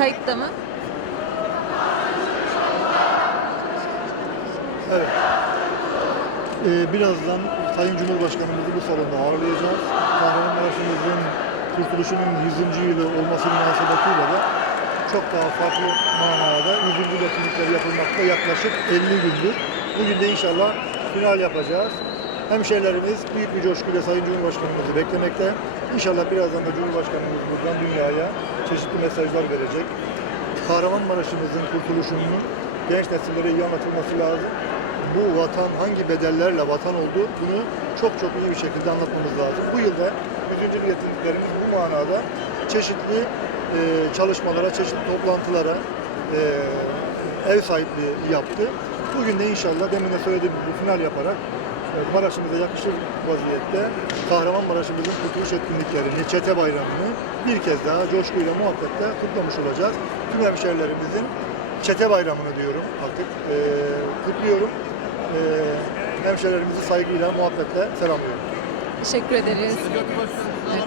Kayıtta mı? Evet. Ee, birazdan Sayın Cumhurbaşkanımızı bu salonda ağırlayacağız. Kahramanmaraş'ımızın kurtuluşunun 100. yılı olması münasebetiyle de çok daha farklı manada 100. etkinlikleri yapılmakta yaklaşık 50 gündür. Bugün de inşallah final yapacağız. Hemşehrilerimiz büyük bir coşkuyla Sayın Cumhurbaşkanımızı beklemekte. İnşallah birazdan da Cumhurbaşkanımız buradan dünyaya çeşitli mesajlar verecek. Kahramanmaraş'ımızın kurtuluşunun genç nesillere iyi anlatılması lazım. Bu vatan hangi bedellerle vatan oldu bunu çok çok iyi bir şekilde anlatmamız lazım. Bu yılda 100. yetkinliklerimiz bu manada çeşitli e, çalışmalara, çeşitli toplantılara e, ev sahipliği yaptı. Bugün de inşallah demin de söylediğim gibi final yaparak Maraş'ımıza yakışır vaziyette Kahramanmaraş'ımızın kurtuluş etkinliklerini, Çete Bayramı'nı bir kez daha coşkuyla, muhabbetle kutlamış olacağız. Tüm hemşehrilerimizin Çete Bayramı'nı diyorum artık. E, kutluyorum. E, hemşehrilerimizi saygıyla, muhabbetle selamlıyorum. Teşekkür ederiz. Evet,